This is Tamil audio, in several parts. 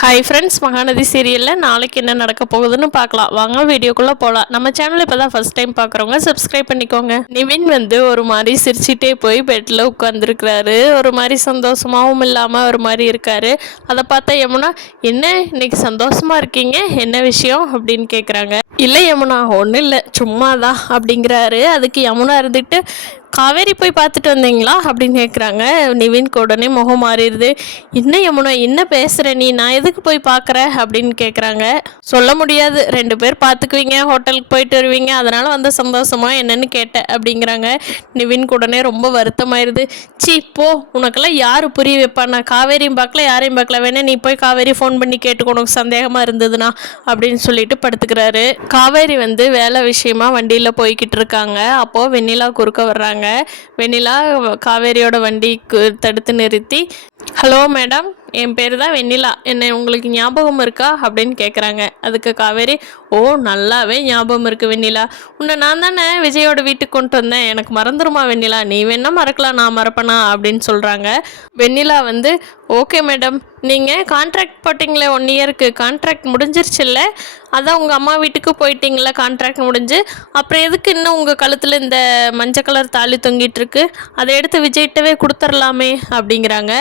ஹாய் ஃப்ரெண்ட்ஸ், மகாநதி சீரியலில் நாளைக்கு என்ன நடக்க போகுதுன்னு பார்க்கலாம். வாங்க வீடியோக்குள்ளே போகலாம். நம்ம சேனல் இப்போ தான் ஃபஸ்ட் டைம் பார்க்குறவங்க சப்ஸ்கிரைப் பண்ணிக்கோங்க. நிவின் ஒரு மாதிரி சிரிச்சிட்டே போய் பெட்டில் உட்காந்துருக்கிறாரு. ஒரு மாதிரி சந்தோஷமாகவும் இல்லாமல் ஒரு மாதிரி இருக்காரு. அதை பார்த்தா யமுனா, என்ன இன்னைக்கு சந்தோஷமாக இருக்கீங்க, என்ன விஷயம் அப்படின்னு கேட்குறாங்க. இல்லை யமுனா, ஒன்றும் இல்லை, சும்மா தான் அப்படிங்கிறாரு. அதுக்கு யமுனா இருந்துட்டு, காவேரி போய் பார்த்துட்டு வந்தீங்களா அப்படின்னு கேட்குறாங்க. நிவின்க்கு உடனே முகம் மாறிடுது. என்ன யமுனா, என்ன பேசுகிற நீ, நான் எதுக்கு போய் பார்க்குற அப்படின்னு கேட்குறாங்க. சொல்ல முடியாது, 2 பேர் பார்த்துக்குவீங்க, ஹோட்டலுக்கு போயிட்டு வருவீங்க, அதனால் வந்து சந்தோஷமா என்னன்னு கேட்டேன் அப்படிங்கிறாங்க. நிவின்க்கு உடனே ரொம்ப வருத்தமாயிருது. சி போ, உனக்கெல்லாம் யார் புரிய வைப்பா, நான் காவேரியும் பார்க்கல யாரையும் பார்க்கல, வேணா நீ போய் காவேரி ஃபோன் பண்ணி கேட்டுக்கோ உனக்கு சந்தேகமாக இருந்ததுன்னா அப்படின்னு சொல்லிட்டு படுத்துக்கிறாரு. காவேரி வேலை விஷயமா வண்டியில் போய்கிட்டு இருக்காங்க. அப்போது வெண்ணிலா குறுக்க வர்றாங்க. வெண்ணிலா காவேரியோட வண்டிக்கு தடுத்து நிறுத்தி, ஹலோ மேடம், என் பேர் தான் வெண்ணிலா, என்ன உங்களுக்கு ஞாபகம் இருக்கா அப்படின்னு கேட்குறாங்க. அதுக்கு காவேரி, ஓ நல்லாவே ஞாபகம் இருக்குது வெண்ணிலா, உன்னை நான் தானே விஜயோட வீட்டுக்கு கொண்டு வந்தேன், எனக்கு மறந்துருமா வெண்ணிலா, நீ வேணா மறக்கலாம் நான் மறப்பனா அப்படின்னு சொல்கிறாங்க. வெண்ணிலா ஓகே மேடம், நீங்கள் கான்ட்ராக்ட் போட்டிங்களே 1 இயருக்கு, கான்ட்ராக்ட் முடிஞ்சிருச்சுல்ல, அதான் உங்கள் அம்மா வீட்டுக்கு போயிட்டீங்களா கான்ட்ராக்ட் முடிஞ்சு, அப்புறம் எதுக்கு இன்னும் உங்கள் கழுத்தில் இந்த மஞ்சள் கலர் தாலி தொங்கிட்டு இருக்கு, அதை எடுத்து விஜய்கிட்டவே கொடுத்துர்லாமே அப்படிங்கிறாங்க.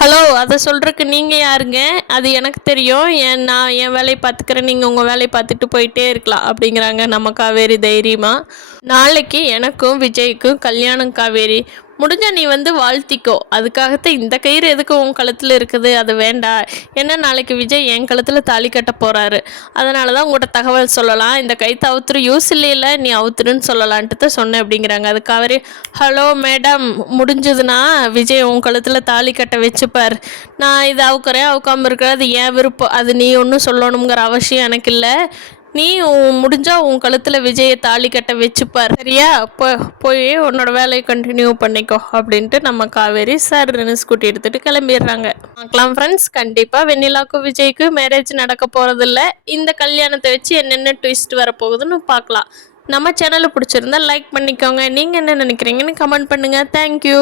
ஹலோ, அதை சொல்கிறதுக்கு நீங்கள் யாருங்க, அது எனக்கு தெரியும், நான் என் வேலையை பார்த்துக்கிறேன், நீங்கள் உங்கள் வேலையை பார்த்துட்டு போயிட்டே இருக்கலாம் அப்படிங்கிறாங்க நம்ம காவேரி தைரியமாக. நாளைக்கு எனக்கும் விஜய்க்கும் கல்யாணம் காவேரி, முடிஞ்சால் நீ வாழ்த்திக்கோ, அதுக்காகத்தான் இந்த கயிறு எதுக்கு உன் கழுத்தில் இருக்குது, அது வேண்டாம், ஏன்னா நாளைக்கு விஜய் என் கழுத்தில் தாலி கட்ட போகிறாரு, அதனால தான் உங்கள்கிட்ட தகவல் சொல்லலாம், இந்த கைத்தை அவுத்துரு யூஸ் இல்லையில, நீ அவுத்துருன்னு சொல்லலான்ட்டு தான் சொன்னேன் அப்படிங்கிறாங்க. அதுக்காகவே ஹலோ மேடம், முடிஞ்சதுன்னா விஜய் உன் கழுத்தில் தாலி கட்ட வச்சுப்பார், நான் இதை அவுக்கிறேன் அவுக்காமல் இருக்கிறேன், அது ஏன் விருப்பம், அது நீ ஒன்றும் சொல்லணுங்கிற அவசியம் எனக்கு இல்லை, நீ முடிஞ்சா உன் கழுத்தில் விஜயை தாலி கட்ட வச்சுப்பார், சரியா, போய் உன்னோட வேலையை கண்டினியூ பண்ணிக்கோ அப்படின்ட்டு நம்ம காவேரி சார் ஸ்கூட்டி எடுத்துகிட்டு கிளம்பிடுறாங்க. பார்க்கலாம் ஃப்ரெண்ட்ஸ், கண்டிப்பாக வெண்ணிலாக்கும் விஜய்க்கு மேரேஜ் நடக்க போகிறதில்ல. இந்த கல்யாணத்தை வச்சு என்னென்ன ட்விஸ்ட் வரப்போகுதுன்னு பார்க்கலாம். நம்ம சேனலை பிடிச்சிருந்தா லைக் பண்ணிக்கோங்க. நீங்கள் என்ன நினைக்கிறீங்கன்னு கமெண்ட் பண்ணுங்கள். தேங்க்யூ.